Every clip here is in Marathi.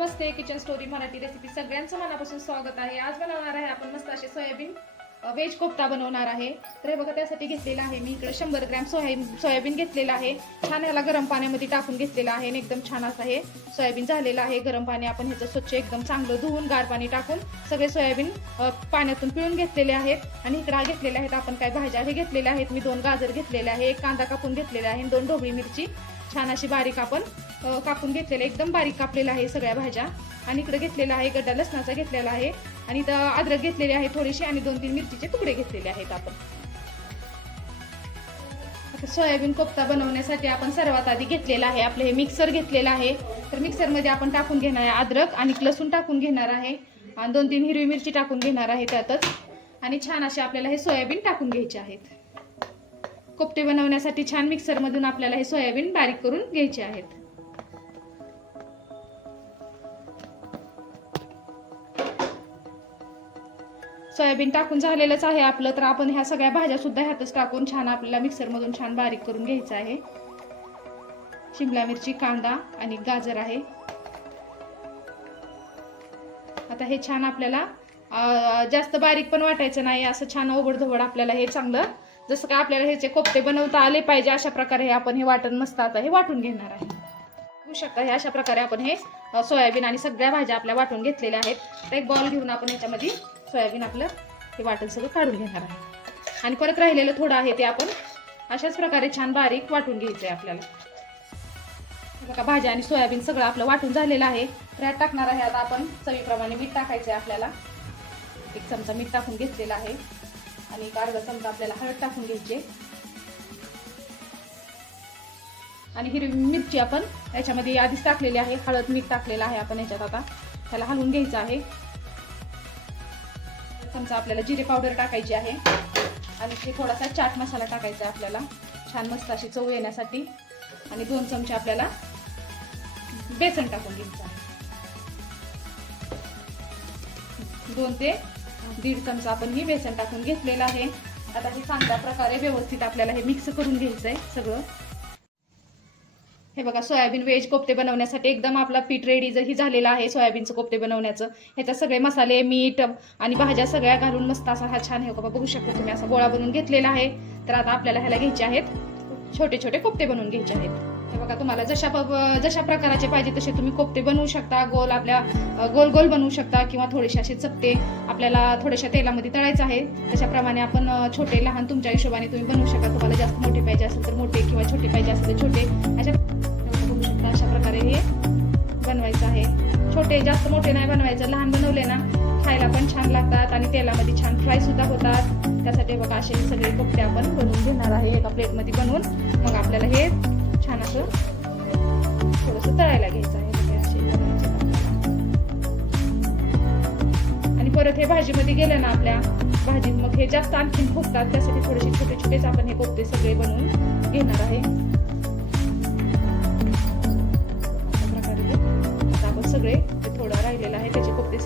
नमस्ते किचन स्टोरी मराठी रेसिपी सगळ्यांचं मनापासून स्वागत आहे. आज बनवणार आहे आपण मस्त असे सोयाबीन व्हेज कोफ्ता बनवणार आहे. तर हे बघा त्यासाठी घेतलेला आहे मी इकडे शंभर ग्रॅम सोयाबीन सोयाबीन घेतलेलं आहे. छान ह्याला गरम पाण्यामध्ये टाकून घेतलेलं आहे आणि एकदम छान असं हे सोयाबीन झालेलं आहे. गरम पाणी आपण ह्याचं स्वच्छ एकदम चांगलं धुवून गार पाणी टाकून सगळे सोयाबीन पाण्यातून पिळून घेतलेले आहेत. आणि इकडे घेतलेले आहेत आपण काय भाज्या हे घेतलेल्या आहेत. मी दोन गाजर घेतलेले आहे एक कांदा कापून घेतलेला आहे आणि दोन ढोबळी मिरची. छान अशी बारीक आपण कापून घेतलेलं एकदम बारीक कापलेलं आहे सगळ्या भाज्या. आणि इकडे घेतलेला आहे गड्डा लसणाचा घेतलेला आहे. आणि इथं अद्रक घेतलेले आहे थोडीशी आणि दोन तीन मिरचीचे तुकडे घेतलेले आहेत आपण. आता सोयाबीन कोफ्ता बनवण्यासाठी आपण सर्वात आधी घेतलेला आहे आपलं हे मिक्सर घेतलेलं आहे. तर मिक्सरमध्ये आपण टाकून घेणार आहे अद्रक आणि लसूण टाकून घेणार आहे. आणि दोन तीन हिरवी मिरची टाकून घेणार आहे त्यातच. आणि छान असे आपल्याला हे सोयाबीन टाकून घ्यायचे आहेत. कोफ्ते बनवण्यासाठी छान मिक्सरमधून आपल्याला हे सोयाबीन बारीक करून घ्यायचे आहेत. सोयाबीन टाकून झालेलंच आहे आपलं. तर आपण ह्या सगळ्या भाज्या सुद्धा ह्यातच टाकून छान आपल्याला मिक्सरमधून छान बारीक करून घ्यायचं आहे. शिमला मिरची कांदा आणि गाजर आहे. आता हे छान आपल्याला जास्त बारीक पण वाटायचं नाही असं छान ओबडधोबड आपल्याला हे चांगलं जसं का आपल्याला ह्याचे कोपते बनवता आले पाहिजे अशा प्रकारे हे आपण हे वाटण नसतं आता हे वाटून घेणार आहे. होऊ शकता हे अशा प्रकारे आपण हे सोयाबीन आणि सगळ्या भाज्या आपल्या वाटून घेतलेल्या आहेत. तर एक बॉल घेऊन आपण ह्याच्यामध्ये सोयाबीन आपलं हे वाटण सगळं काढून घेणार आहे. आणि परत राहिलेलं थोडं आहे ते आपण अशाच प्रकारे छान बारीक वाटून घ्यायचं आहे आपल्याला. बघा भाज्या आणि सोयाबीन सगळं आपलं वाटून झालेलं आहे. तर यात टाकणार आहे आता आपण. चवीप्रमाणे मीठ टाकायचं आहे आपल्याला. एक चमचा मीठ टाकून घेतलेला आहे. आणि एक अर्धा चमचा आपल्याला हळद टाकून घ्यायचे आणि हिरवी मिरची आपण याच्यामध्ये आधीच टाकलेली आहे. हळद मीठ टाकलेलं आहे आपण याच्यात आता. त्याला हलवून घ्यायचं आहे. चमचा आपल्याला जिरे पावडर टाकायची आहे. आणि ते थोडासा चाट मसाला टाकायचा आहे आपल्याला. छान मस्त अशी चव येण्यासाठी. आणि दोन चमचे आपल्याला बेसन टाकून घ्यायचं आहे. दोन ते दीड चमचा आपण ही बेसन टाकून घेतलेलं आहे. आता हे चांगल्या प्रकारे व्यवस्थित आपल्याला हे मिक्स करून घ्यायचं आहे सगळं. हे बघा सोयाबीन वेज कोफ्ते बनवण्यासाठी एकदम आपला पीठ रेडी जही झालेला आहे सोयाबीनचं कोफ्ते बनवण्याचं. ह्याच्यात सगळे मसाले मीठ आणि भाज्या सगळ्या घालून मस्त असा हा छान हे बघा बघू शकता तुम्ही असा गोळा बनवून घेतलेला आहे. तर आता आपल्याला ह्याला घ्यायचे आहेत छोटे छोटे कोफ्ते बनवून घ्यायचे आहेत. हे बघा तुम्हाला जशा जशा प्रकाराचे पाहिजे तसे तुम्ही कोफ्ते बनवू शकता गोल आपल्या गोल गोल बनवू शकता किंवा थोडेसे असे चपते आपल्याला थोड्याशा तेलामध्ये तळायचं आहे. तशाप्रमाणे आपण छोटे लहान तुमच्या हिशोबाने तुम्ही बनवू शकता. तुम्हाला जास्त मोठे पाहिजे असेल तर मोठे किंवा छोटे पाहिजे असेल तर छोटे. अशा बनवायचं आहे. छोटे जास्त मोठे नाही बनवायचं. लहान बनवले ना खायला पण छान लागतात आणि तेलामध्ये छान फ्राय सुद्धा होतात. त्यासाठी बघा असे सगळे कोफ्ते आपण बनवून घेणार आहे एका प्लेटमध्ये बनवून. मग आपल्याला हे छान असं थोडंसं तळायला घ्यायचं आहे. आणि परत हे भाजीमध्ये गेलं ना आपल्या भाजीत मग हे जास्त आणखीन फुगतात. त्यासाठी थोडेसे छोटे छोटेच आपण हे कोफ्ते सगळे बनवून घेणार आहे.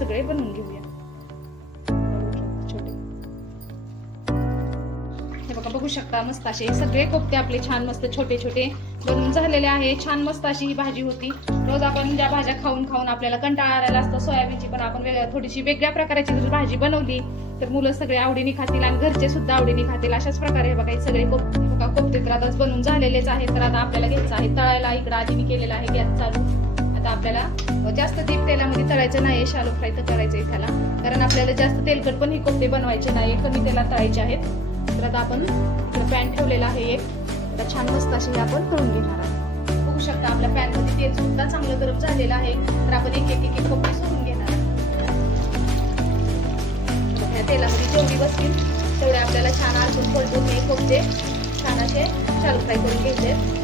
सगळे बनवून घेऊया. हे बघा बघू शकता मस्त असे सगळे कोफ्ते आपले छान मस्त छोटे छोटे बनवून झालेले आहे. छान मस्त अशी ही भाजी होती. रोज आपण ज्या भाज्या खाऊन खाऊन आपल्याला कंटाळा आलेला असतो सोयाबीनची पण आपण थोडीशी वेगळ्या प्रकाराची जर भाजी बनवली तर मुलं सगळे आवडीने खातील आणि घरचे सुद्धा आवडीने खातील. अशाच प्रकारे हे बघा हे सगळे कोप बघा कोफ्ते तर आताच बनवून झालेलेच आहेत. तर आता आपल्याला घ्यायचं आहे तळायला इकडं आधीने केलेलं आहे गॅस चालू. आता आपल्याला जास्त दीप तेलामध्ये तळायचं नाही शालो फ्राय तर करायचं आहे त्याला. कारण आपल्याला जास्त तेलकट पण ही कोफ्ते बनवायचे नाही कमी तेलात तळायचे आहेत. तर आता आपण पॅन ठेवलेला आहे एक. आता छान मस्त अशी आपण करून घेणार आहोत. बघू शकता आपल्या पॅनमध्ये तेल सुद्धा चांगलं गरम झालेलं आहे. तर आपण एक एक एक एक कोफ्ते सोडून घेणार आहे ह्या तेलामध्ये जेवढी बसतील तेवढे आपल्याला छान आलटून पलटून हे कोफ्ते छान असे शालो फ्राय करून घ्यायचे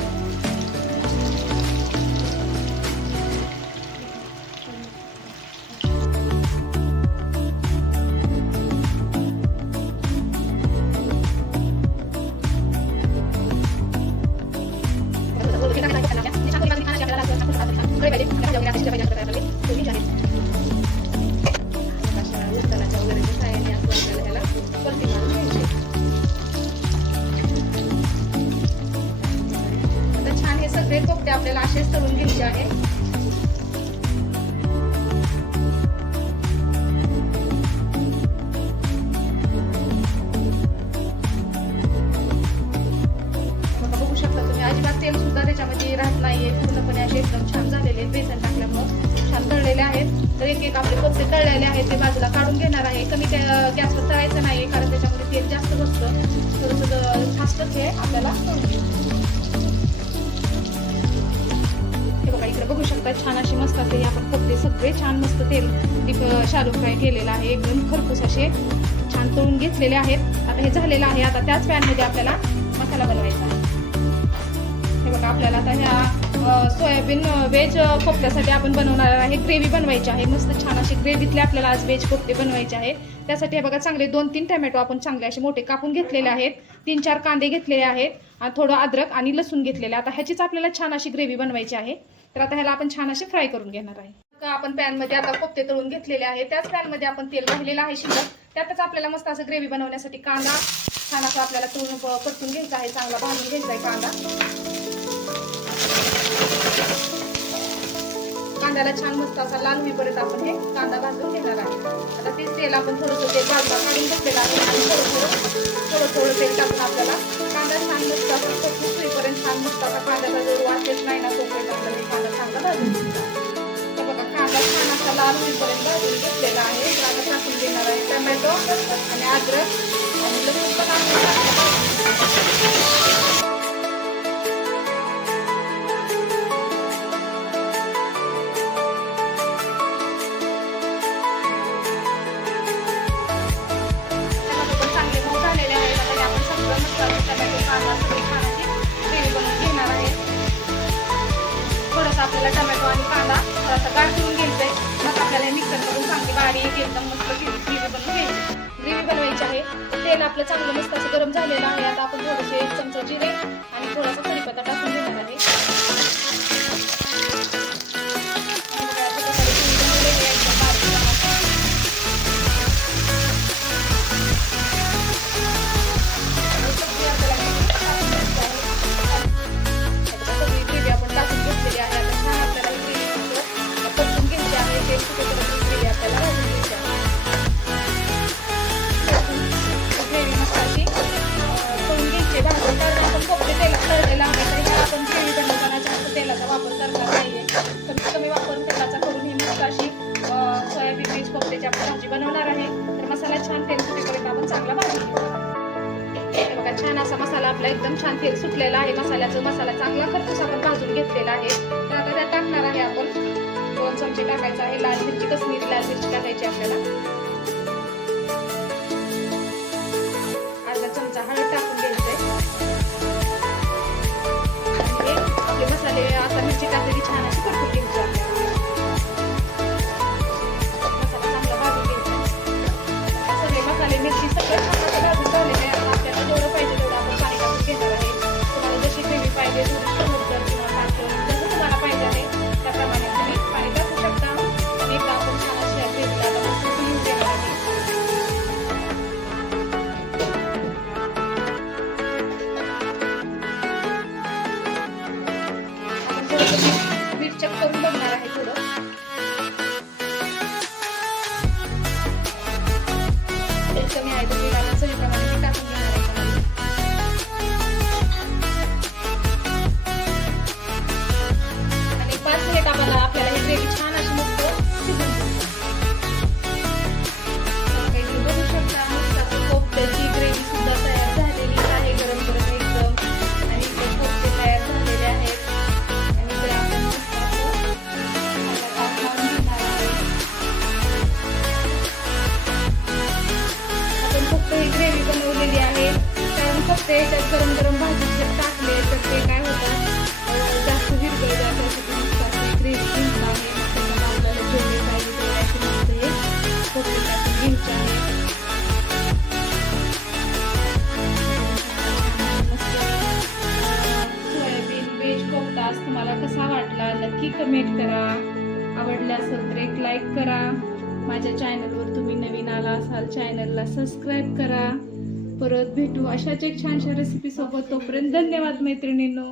सगळे कोपटे आपल्याला असेच तळून घ्यायचे त्याच्यामध्ये राहत असे एकदम छान झालेले बेसन छान आहेत. तर एक एक आपले तळलेले आहेत ते बाजूला काढून घेणार आहे. कमी गॅसवर तळायचं नाही कारण त्याच्यामध्ये तेल जास्त बसतं. थोडंसं फास्टच हे आपल्याला इकडे बघू शकता छान अशी मस्त असे आपण कोपते सगळे छान मस्त तेल शाहरुख शालू फ्राय केलेलं आहे एकदम खरपूस असे छान तळून घेतलेले आहेत. आता हे झालेलं आहे आता त्याच पॅनमध्ये आपल्याला मसाला बनवायचा आहे. हे बघा आपल्याला आता ह्या सोयाबीन व्हेज कोफ्त्यासाठी आपण बनवणार आहे ग्रेव्ही बनवायची आहे. मस्त छान अशी ग्रेव्हीतले आपल्याला आज व्हेज कोफ्ते बनवायचे आहे. त्यासाठी हे बघा चांगले दोन तीन टमॅटो आपण चांगले असे मोठे कापून घेतलेले आहेत. तीन चार कांदे घेतलेले आहेत. थोडं अद्रक आणि लसूण घेतलेलं आता ह्याचीच आपल्याला छान अशी ग्रेव्ही बनवायची आहे. तर आता ह्याला आपण छान असे फ्राय करून घेणार आहे. का आपण पॅनमध्ये आता कोफ्ते तळून घेतलेले आहे. त्याच पॅनमध्ये आपण तेल राहिलेलं आहे शिल्लक. त्यातच आपल्याला मस्त असं ग्रेव्ही बनवण्यासाठी कांदा छान असं आपल्याला तळून परतून घ्यायचा आहे. चांगला भाजून घ्यायचा आहे कांदा. कांद्याला छान मस्त असा लाल होईपर्यंत आपण हे कांदा भाजून घेणार आहे. आता तेच तेल आपण थोडंसं तेल बाजूला काढून घेतलेलं आहे आणि थोडं थोडं थोडं थोडं तेल टाकून आपल्याला कांदा छान मस्त असा कोकूस होईपर्यंत छान मस्त असा कांद्याचा जो वास येत नाही ना तोपर्यंत आपल्याला हे कांदा चांगला भाजून तर बघा कांदा छान असा लाल होईपर्यंत भाजून घेतलेला आहे. कांदा टाकून देणार आहे टमॅटो आणि अद्रक. थोडासा आपल्याला टमॅटो आणि कांदा थोडासा गाठ करून घ्यायचा आहे मग आपल्याला मिक्सर करून चांगली बारीक एकदम मस्त ग्रेव्ही बनवून घ्यायची. ग्रेव्ही बनवायची आहे. तेल आपलं चांगलं मस्त असं गरम झालेलं आहे. आता आपण थोडेसे एक चमचा जिरे आणि थोडासा कढीपत्ता टाकून आपला एकदम छान तेल सुटलेला आहे मसाल्याचा मसाला चांगला खरपूस आपण भाजून घेतलेला आहे. तर आता त्यात टाकणार आहे आपण दोन चमचे टाकायचा आहे लाल मिरची कश्मीरी लाल मिरची टाकायची आपल्याला. अर्धा चमचा हळद टाकून घ्यायचंय. मसाले आता मिरची टाकलेली छान ते त्यात गरम गरम भाजी जर टाकले तर ते काय होतं जास्त विरघळ जातं आहे आपल्याला जेवढे पाहिजे हे टाकून आहे सोयाबीन तुम्हाला कसा वाटला? नक्की कमेंट करा. आवडला असेल तर एक लाईक करा. माझ्या चॅनलवर तुम्ही नवीन आला असाल चॅनलला सबस्क्राईब करा. परत भेटू. अशाच एक छानशा रेसिपी सोबत तोपर्यंत धन्यवाद मैत्रिणींनो.